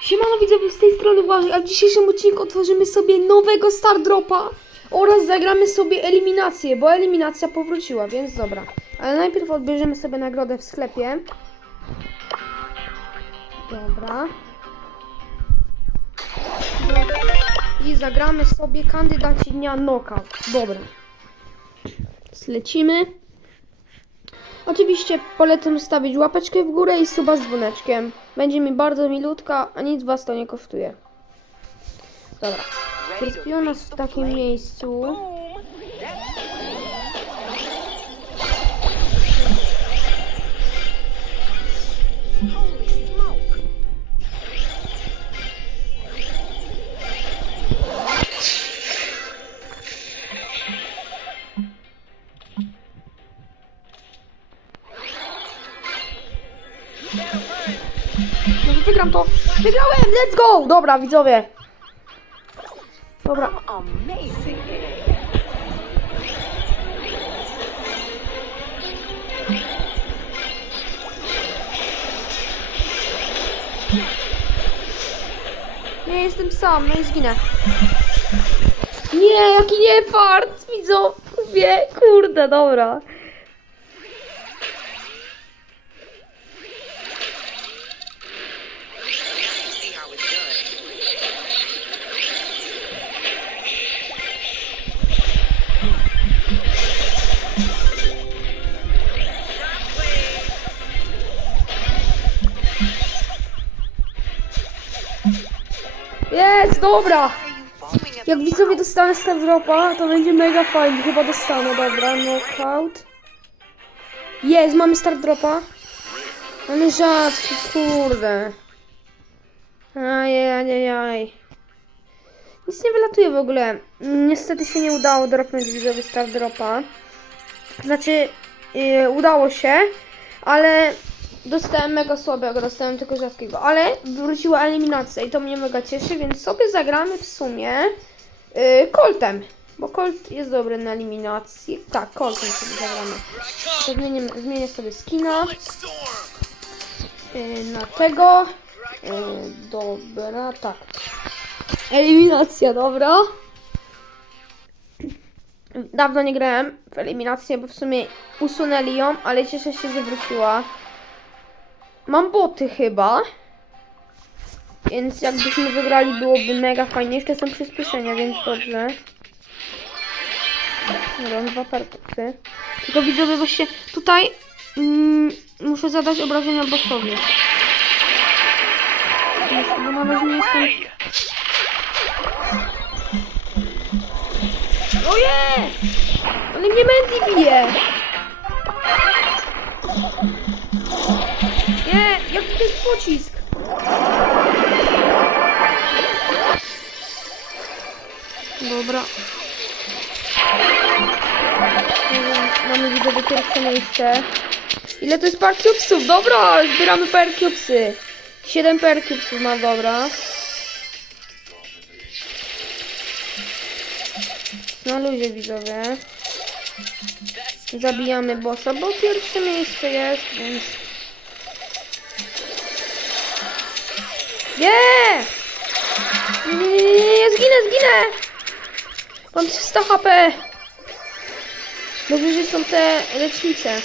Siemano widzowie, z tej strony Błażej, a w dzisiejszym odcinku otworzymy sobie nowego Star Dropa oraz zagramy sobie eliminację, bo eliminacja powróciła, więc dobra. Ale najpierw odbierzemy sobie nagrodę w sklepie. Dobra. I zagramy sobie kandydaci dnia knockout. Dobra. Zlecimy. Oczywiście polecam zostawić łapeczkę w górę i suba z dzwoneczkiem. Będzie mi bardzo milutka, a nic was to nie kosztuje. Dobra. Zrespiło nas w takim miejscu. Wygram to. Wygrałem! Let's go! Dobra, widzowie. Dobra. Nie jestem sam, no i zginę. Nie, jaki nie fart, widzowie. Kurde, dobra. Dobra. Jak widzowie dostanę Star Dropa, to będzie mega fajnie. Chyba dostanę, dobra. Knockout. Jest, mamy Star Dropa. Ale rzadki, kurde. Ajajajaj. Nic nie wylatuje w ogóle. Niestety się nie udało dropnąć widzowie Star Dropa. Znaczy, yy, udało się, ale dostałem mega słabego, dostałem tylko rzadkiego. Ale wróciła eliminacja i to mnie mega cieszy, więc sobie zagramy w sumie yy, Coltem. Bo Colt jest dobry na eliminację. Tak, Coltem sobie zagramy. To zmienię, zmienię sobie skina yy, na tego. Yy, dobra, tak. Eliminacja, dobra. Dawno nie grałem w eliminację, bo w sumie usunęli ją, ale cieszę się, że wróciła. Mam boty chyba. Więc jakbyśmy wygrali, byłoby mega fajnie. Jeszcze są przyspieszenia, więc dobrze. Dobra, dwa parkusy. Tylko widzowie właśnie tutaj mm, muszę zadać obrażenia bossowi. Bo na razie nie jestem... Oje! Ale mnie Mandy bije! Nie, jaki to jest pocisk? Dobra. Mamy widzowie pierwsze miejsce. Ile to jest par cubesów? Dobra, zbieramy par cubesy. 7 par cubesów mam, dobra. Na luzie widzowie. Zabijamy bossa, bo pierwsze miejsce jest, więc... Nie! Nie, nie, nie, nie, nie, zginę, zginę! Mam 300 HP! Dobrze, że są te lecznice.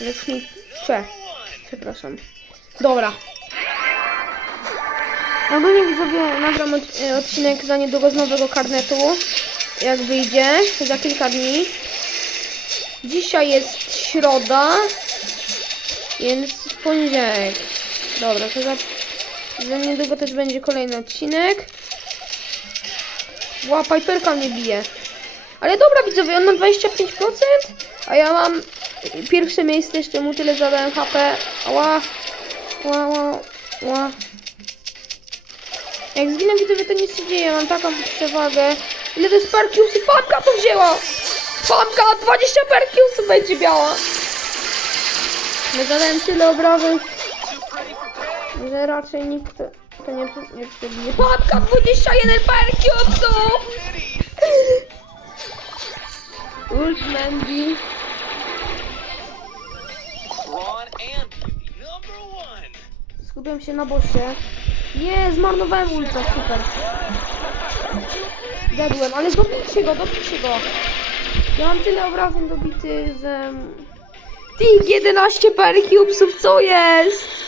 Lecznicze. Przepraszam. Dobra. Ogólnie widzowie nagram od, e, odcinek za niedługo z nowego karnetu. Jak wyjdzie, za kilka dni. Dzisiaj jest środa, więc poniedziałek. Dobra, to za, za niedługo też będzie kolejny odcinek. Ła, Piperka mnie bije. Ale dobra widzowie, on ma 25%, a ja mam pierwsze miejsce, jeszcze mu tyle zadałem HP. Ła, ła, ła, ła. Jak zginę widzowie, to nic się dzieje, mam taką przewagę. Ile to jest Perkiusy? Pamka to wzięła! Pamka 20 Perkiusów będzie miała! No zadałem tyle obrażeń, że raczej nikt to nie, nie przebije. Pamka 21 Perkiusów! Ult Mandy. Ron and Beauty, number one. Skupiam się na bosie. Nie, zmarnowałem ulta, super. Dedłem, ale dobijcie go, dobijcie go. Ja mam tyle obrażeń dobitych, że... Tych 11 percubesów, co jest?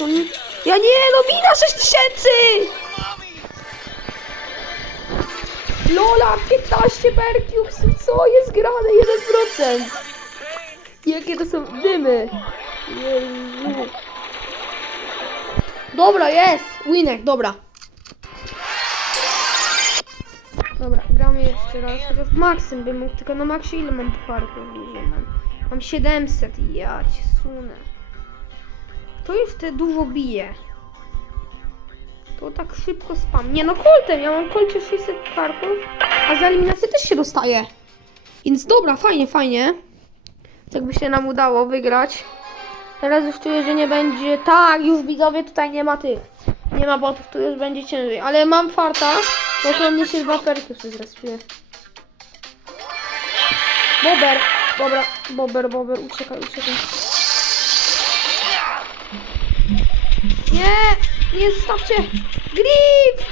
No nie- Ja nie, no mina 6000! Lola, 15 percubesów, co jest grane? 1%! Jakie to są dymy? Jezu. Dobra, jest! Winek, dobra. Dobra, gramy jeszcze raz. Chociaż Maksym bym mógł, tylko na Maxie ile mam pucharków? Dużo mam. Mam 700 i ja cię sunę. To jeszcze dużo bije. To tak szybko spam. Nie no, koltem, ja mam kolcie 600 pucharków, a za eliminację też się dostaje. Więc dobra, fajnie, fajnie. Tak by się nam udało wygrać. Teraz już czuję, że nie będzie. Tak, już widzowie tutaj nie ma tych. Nie ma botów, tu już będzie ciężej. Ale mam farta, bo to mnie się dwa perki zrespię. Bober! Dobra, bober, bober, uciekaj, uciekaj. Nie! Nie zostawcie! Grif!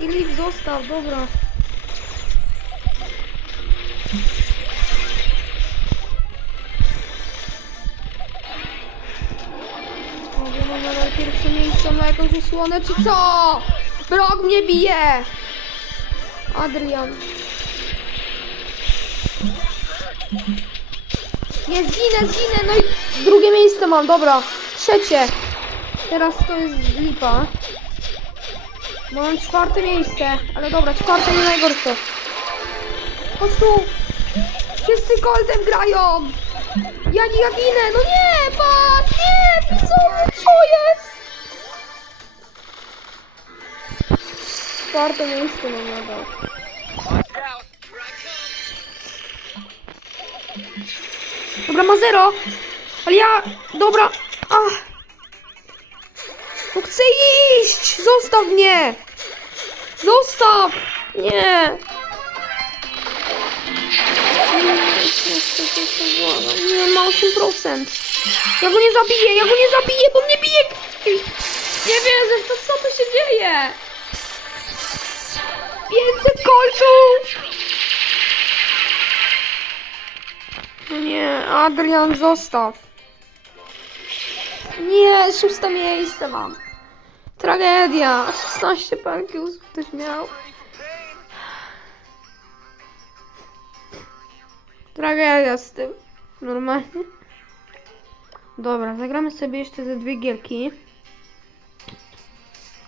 Grif zostaw, dobra. Mogę nadal pierwsze miejsce na jakąś osłonę, czy co? Brok mnie bije! Adrian. Nie, zginę, zginę, no i drugie miejsce mam, dobra. Trzecie. Teraz to jest lipa. Mam czwarte miejsce, ale dobra, czwarte nie najgorsze. Chodź tu! Wszyscy Goldem grają! Ja ja ginę! No nie, pas! Nie! Co, co jest? Czwarte miejsce mam nadal. Dobra, ma zero! Ale ja... Dobra... Ach! No chcę iść! Zostaw mnie! Zostaw! Nie! Nie, ma 8%. Ja go nie zabiję, ja go nie zabiję, bo mnie bije! Nie wierzę, to co tu się dzieje? 500 kolców! Nie, Adrian, zostaw. Nie, szóste miejsce mam. Tragedia. 16 parków ktoś miał. Tragedia z tym. Normalnie. Dobra, zagramy sobie jeszcze te dwie gierki.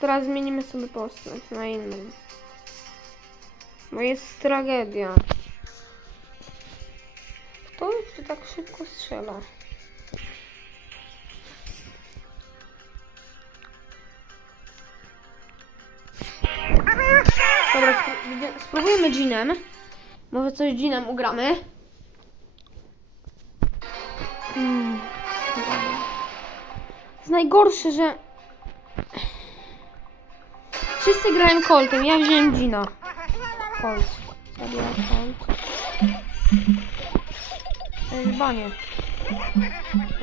Teraz zmienimy sobie postać na inną. Bo jest tragedia. Jeszcze tak szybko strzela? Dobra, spró- spróbujemy Jeanem. Może coś Jeanem ugramy. Mm, dobra. jest najgorsze, że wszyscy grają Coltem. Ja wziąłem Gina. Colt. Zabiera Colt. Banie.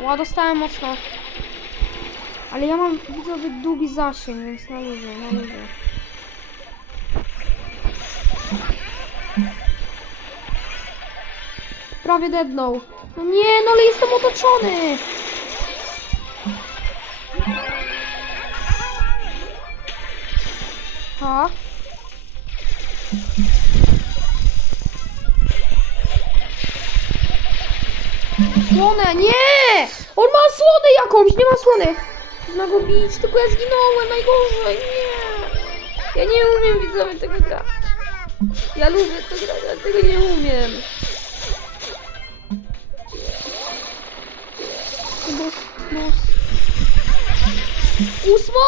Ła, dostałem mocno. Ale ja mam widzowy długi zasięg, więc na luzie, na luzie. Prawie deadnął. No nie, no ale jestem otoczony. Nie! On ma słonę jakąś, nie ma słony. Można go bić, tylko ja zginąłem, najgorzej, nie. Ja nie umiem widzowie tego grać. Ja lubię to grać, ale tego nie umiem. Bus, bus. Ósmą!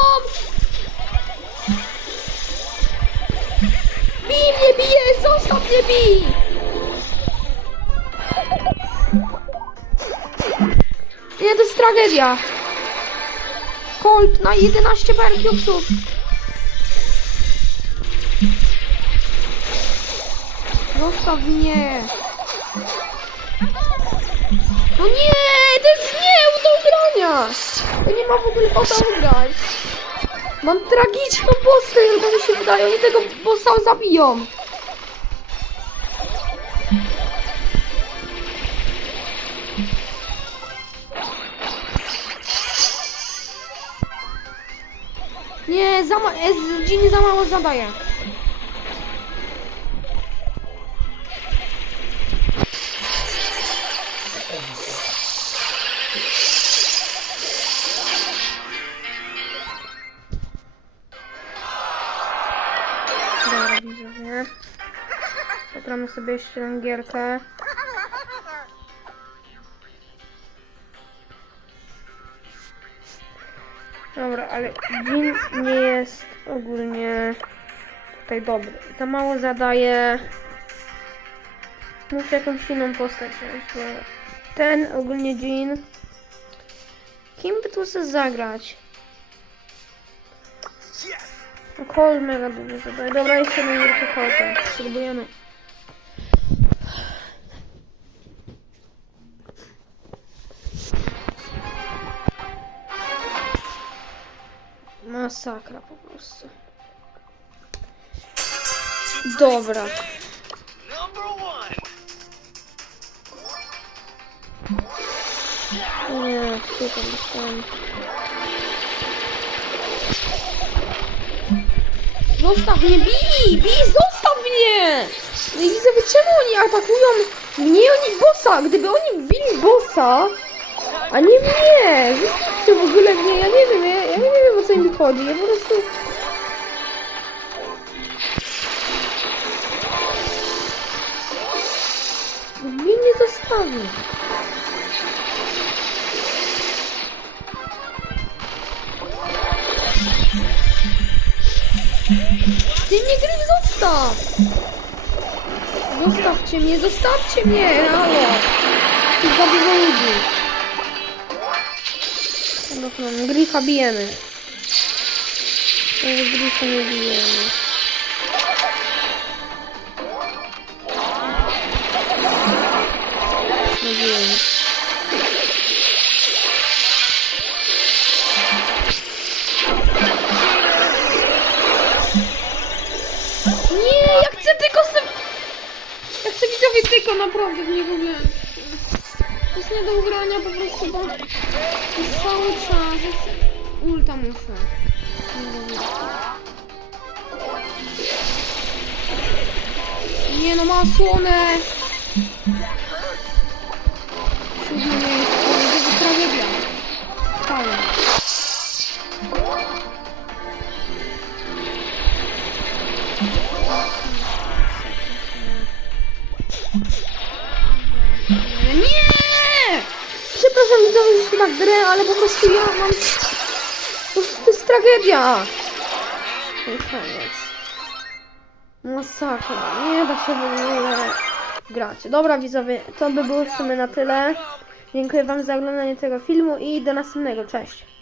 Bij mnie, bije! Zostaw mnie, bij! Nie, to jest tragedia. Colt na 11 percubesów. Zostaw mnie. No nie, to jest nie do ugrania. To nie ma w ogóle o to ugrać. Mam tragiczną postać, albo mi się wydaje, oni tego bossa zabiją. Nie, za mało zadaje. Dobra, widzowie. Zagramy sobie jeszcze gierkę. Dobra, ale Jin nie jest ogólnie tutaj dobry. Za mało zadaje. Muszę jakąś inną postać wziąć, ten ogólnie Jin. Kim by tu sobie zagrać? Colt mega dużo zadaje. Dobra, jeszcze jedną gierkę Coltem. Spróbujemy. Masakra po prostu. Dobra. Nie, super, dostałem. Zostaw mnie, bij! Bij, zostaw mnie! No i widzę, czemu oni atakują mnie, oni bossa? Gdyby oni bili bossa, a nie mnie! Zostawcie w ogóle mnie, ja nie wiem, ja, ja nie wiem o co im chodzi, ja po prostu... Mnie nie zostawi. Ty mnie gry zostaw! Zostawcie mnie, zostawcie mnie! Halo! Chyba dużo ludzi. No, no, bijemy. Grifa nie bijemy. Wiem. Nie, ja chcę tylko se... Ja chcę widzowie tylko naprawdę w niego wleć. To jest nie do ugrania po prostu, bo jest cały czas. Ja chcę... Ulta muszę. Nie no, ma osłonę. Siódme miejsce. To tragedia. Nie! Przepraszam widzowie, że tak grę, ale po prostu ja mam... To, jest tragedia! I koniec. Masakra. Nie da się w ogóle grać. Dobra widzowie, to by było w sumie na tyle. Dziękuję wam za oglądanie tego filmu i do następnego. Cześć!